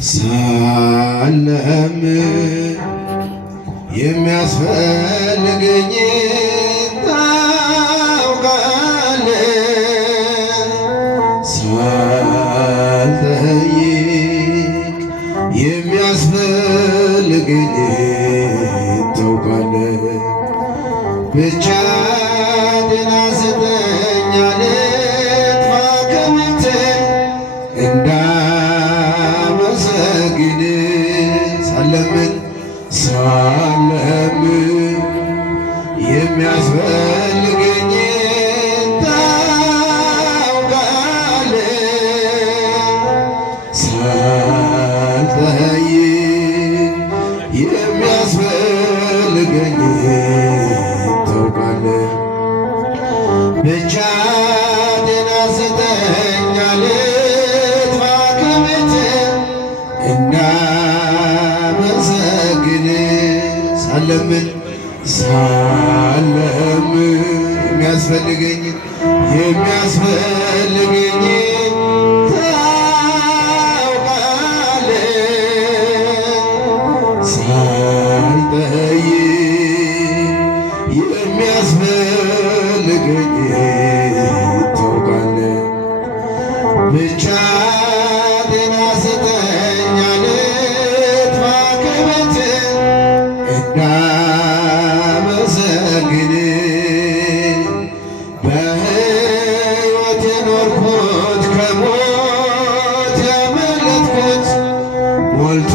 ሳለም የሚያስፈልገኝ ታውቃለህ፣ ሳልጠይቅ የሚያስፈልገኝ ታውቃለህ። ብቻ ጤና ስጠኝ አልጥፋ ከቤትህ እንዳመሰግን ሳለምን የሚያስፈልገኝ ታውቃለህ፣ ሳልጠይቅ የሚያስፈልገኝ ታውቃለህ። ብቻ ጤና ስጠኝ አልጥፋ ከቤትህ እንዳመሰግን ሳለምን የሚያስፈልገኝ ታውቃለህ፣ ሳልጠይቅ የሚያስፈልገኝ ታውቃለህ። ብቻ ጤና ስጠኝ አልጥፋ ከቤትህ እንዳመሰግን በሕይወት የኖርኩት ከሞት ያመለጥኩት ሞልቶ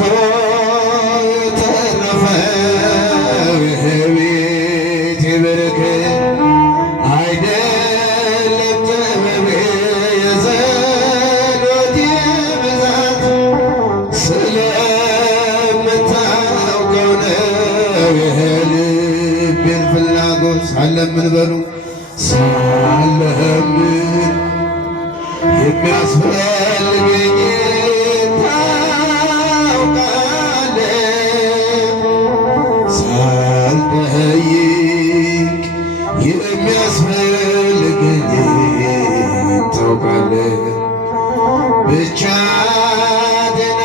የተረፈው የቤቴ በረከት አይደለም ጥበቤ የጸሎቴ ብዛት ስለምታውቀው ነው የልቤን ፍላጎት ሳለምን በሉ ሳለምን የሚያስፈልገኝ ታውቃለህ፣ ሳልጠይቅ የሚያስፈልገኝ ታውቃለህ። ብቻ ጤና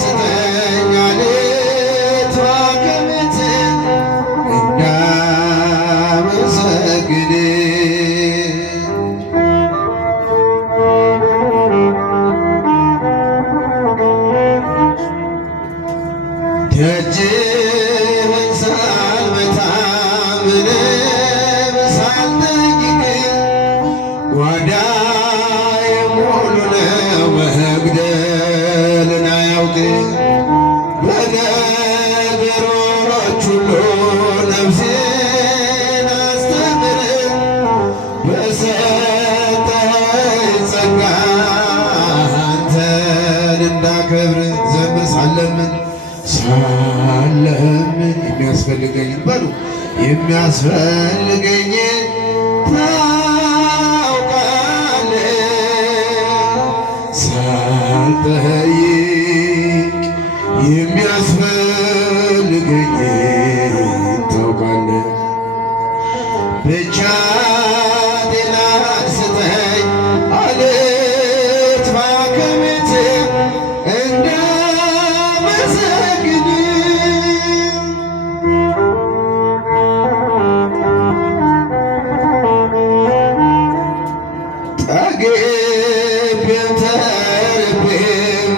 ስጠኝ አልጥፋ ከቤትህ እንዳመሰግን ደጅህን ሳልመታ ምንም ሳልጠይቅ ጓዳዬ ሙሉ ነው መግደልን አያውቅም። በነገሮች ሁሉ ነፍሴን አስተምር በሰጠኸኝ ጸጋ አንተን እንዳከብር ዘምር ሳለምን የሚያስፈልገኝ በሉ የሚያስፈልገኝ ታውቃለህ፣ ሳልጠይቅ የሚያስፈልገኝ ታውቃለህ። ብቻ ጤና ስጠኝ አልጥፋ ከቤትህ እንዳመሰግን ጠግቤም ተርቤም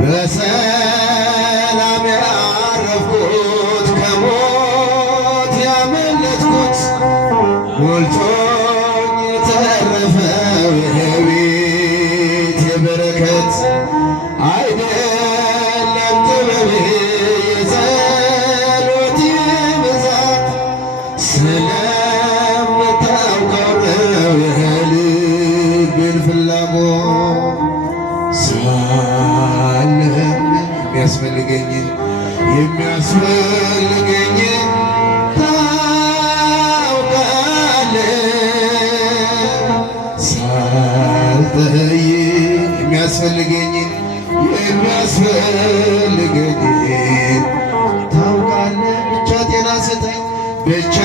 በሰላም ያረፍኩት ከሞት ያመለጥኩት ሞልቶኝ የተረፈው የቤት የበረከት አይደለም ጥበቤ የጸሎቴ ብዛት ስለምታውቀው ነው የልቤን ፍላጎት ሳልህም የሚያስፈልገኝን ታውቃለህ ሳልጠይቅ የሚያስፈልገኝን ታውቃለህ ብቻ ጤና ስጠኝ ብቻ